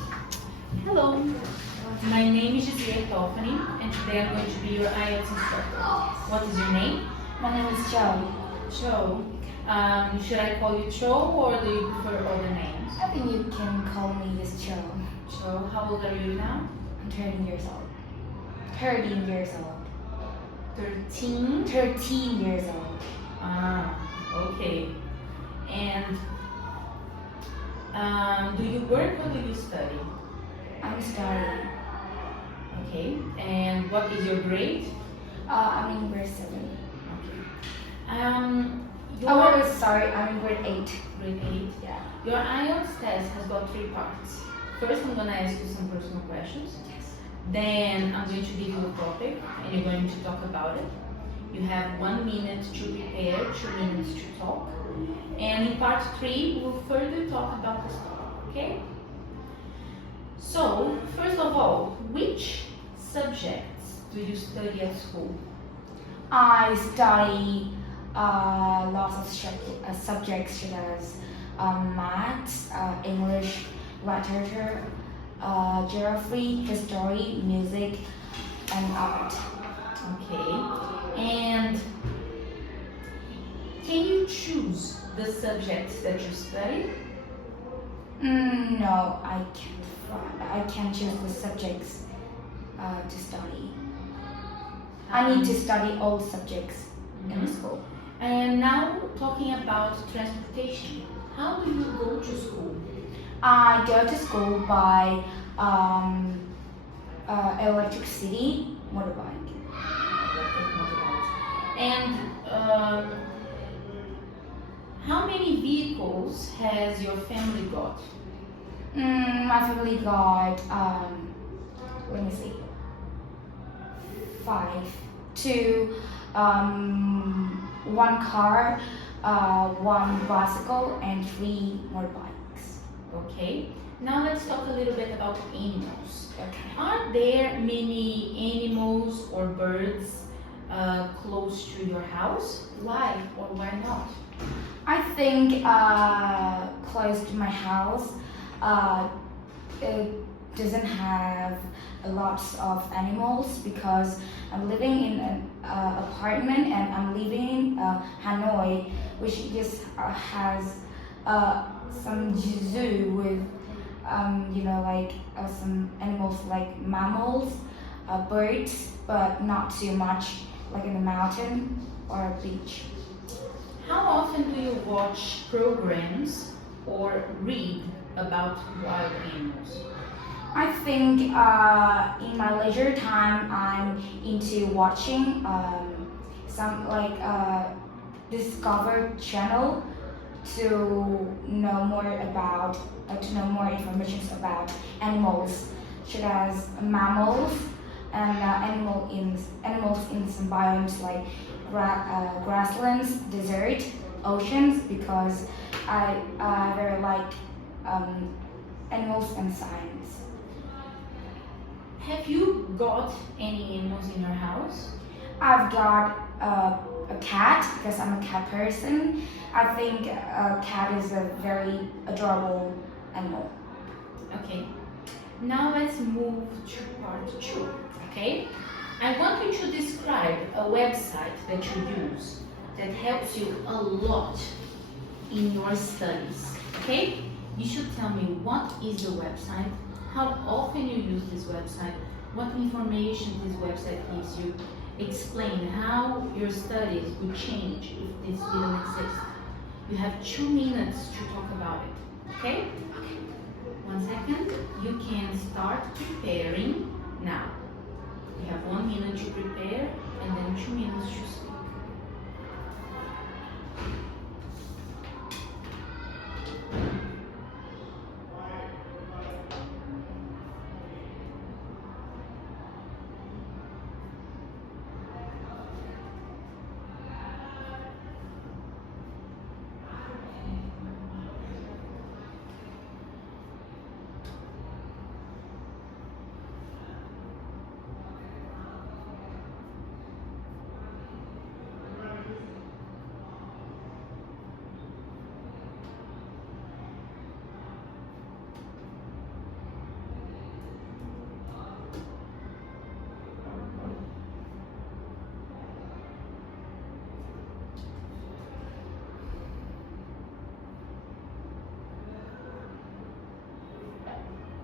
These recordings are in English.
Hello, my name is Tophany, and today I'm going to be your IELTS instructor. What is your name? My name is Chau. Chau. Should I call you Chau or do you prefer other names? I think you can call me just Chau. Chau, how old are you now? I'm 13 years old. 13 years old. 13? 13 years old. Okay. And do you work or do you study? I'm studying. Okay. And what is your grade? I'm in grade 7. Okay. Sorry, I'm in grade 8. Grade 8? Yeah. Your IELTS test has got 3 parts. First, I'm going to ask you some personal questions. Yes. Then, I'm going to give you a topic, and you're going to talk about it. You have 1 minute to prepare, 2 minutes to talk. And in part 3, we'll further talk about this topic, okay? So, first of all, which subjects do you study at school? I study lots of subjects such as maths, English, literature, geography, history, music, and art. Okay. And can you choose the subjects that you study? No, I can't choose the subjects to study. I need to study all subjects in the school. And now talking about transportation. How do you go to school? I go to school by electricity motorbike. And how many vehicles has your family got? My family got let me see, 5, 2, 1 car, 1 bicycle, and 3 motorbikes. Okay. Now let's talk a little bit about animals. Okay. Are there many animals or birds close to your house? Why or why not? I think close to my house, it doesn't have a lot of animals because I'm living in an apartment and I'm living in Hanoi, which just has some zoo with some animals like mammals, birds, but not too much like in the mountain or a beach. How often do you watch programs or read about wild animals? I think in my leisure time I'm into watching some Discover channel to know more information about animals, such as mammals and animals in some biomes like grasslands, desert, oceans, because I very like animals and science. Have you got any animals in your house? I've got a cat because I'm a cat person. I think a cat is a very adorable animal. Okay. Now let's move to part 2. Okay? I want you to describe a website that you use that helps you a lot in your studies. Okay? You should tell me what is the website, how often you use this website, what information this website gives you. Explain how your studies would change if this didn't exist. You have 2 minutes to talk about it. Okay? 1 second. You can start preparing now. You have 1 minute to prepare and then 2 minutes to speak.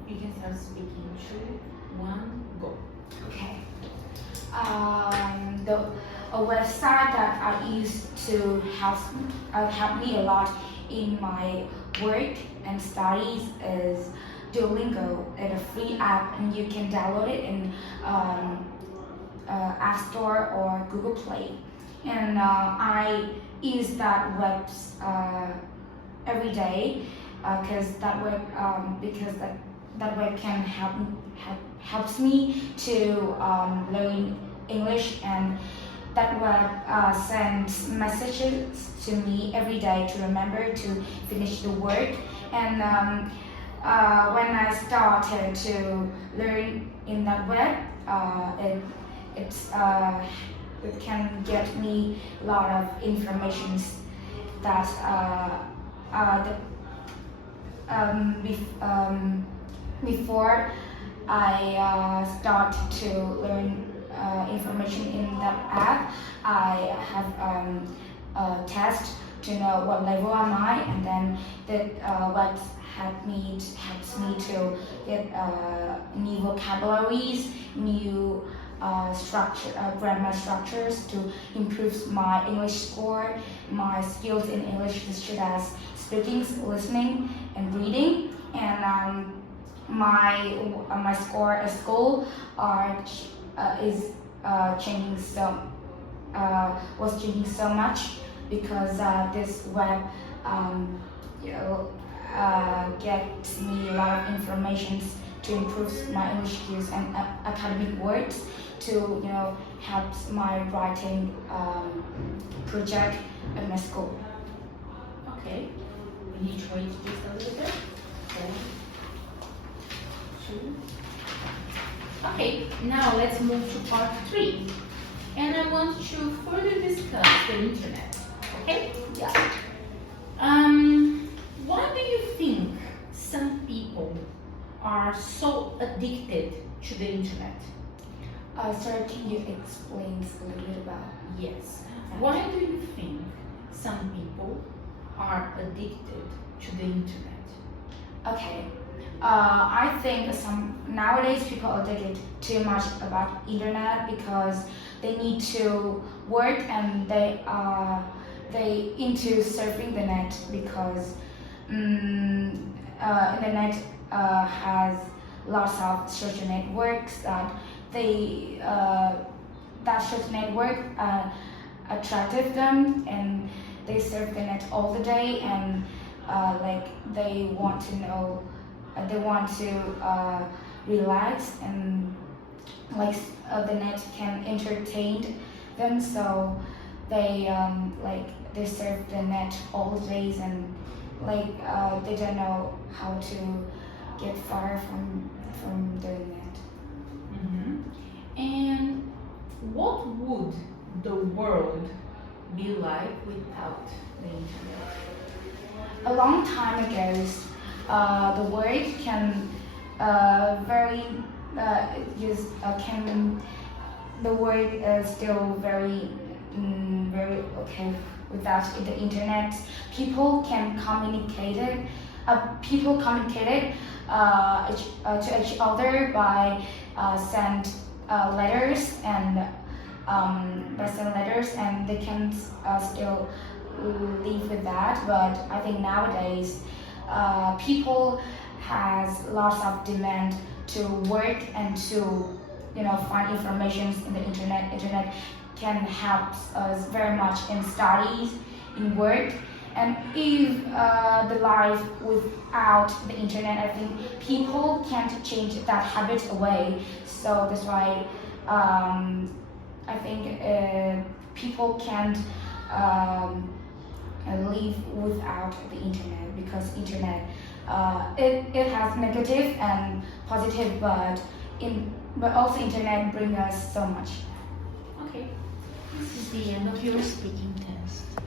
You can start speaking. 2, 1, go. Okay. A website that I use to help me a lot in my work and studies is Duolingo. It's a free app, and you can download it in App Store or Google Play. And I use that every day because that web can helps me to learn English, and that web sends messages to me every day to remember to finish the work. And when I started to learn in that web, it can get me a lot of information that before I start to learn information in that app, I have a test to know what level am I, and then that what helps me to get new vocabularies, new grammar structures to improve my English score, my skills in English such as speaking, listening, and reading. And my score at school is changing was changing so much because this web gets me a lot of information to improve my English skills and academic words to help my writing project at my school. Okay. We need to wait just a little bit. 1, 2. Okay, now let's move to part 3. And I want to further discuss the internet. Okay? Yeah. Why do you think some people are so addicted to the internet? Sir, can you explain a little bit about? Yes. Why do you think some people are addicted to the internet? Okay. I think nowadays people are addicted too much about internet because they need to work, and they into surfing the net because internet has lots of social networks that social network attracted them, and they surf the net all the day, and they want to relax, and the net can entertain them, so they surf the net all the days, and they don't know how to get far from the net. Mm-hmm. And what would the world be like without the internet? A long time ago, the world can the world is still very okay without the internet. People communicated to each other by send letters and they can still live with that. But I think nowadays people has lots of demand to work and to find information in the internet. Internet can help us very much in studies, in work, and if the life without the internet, I think people can't change that habit away. So that's why I think people can't live without the internet, because internet it has negative and positive, but also internet brings us so much. Okay, this is the end of your speaking test.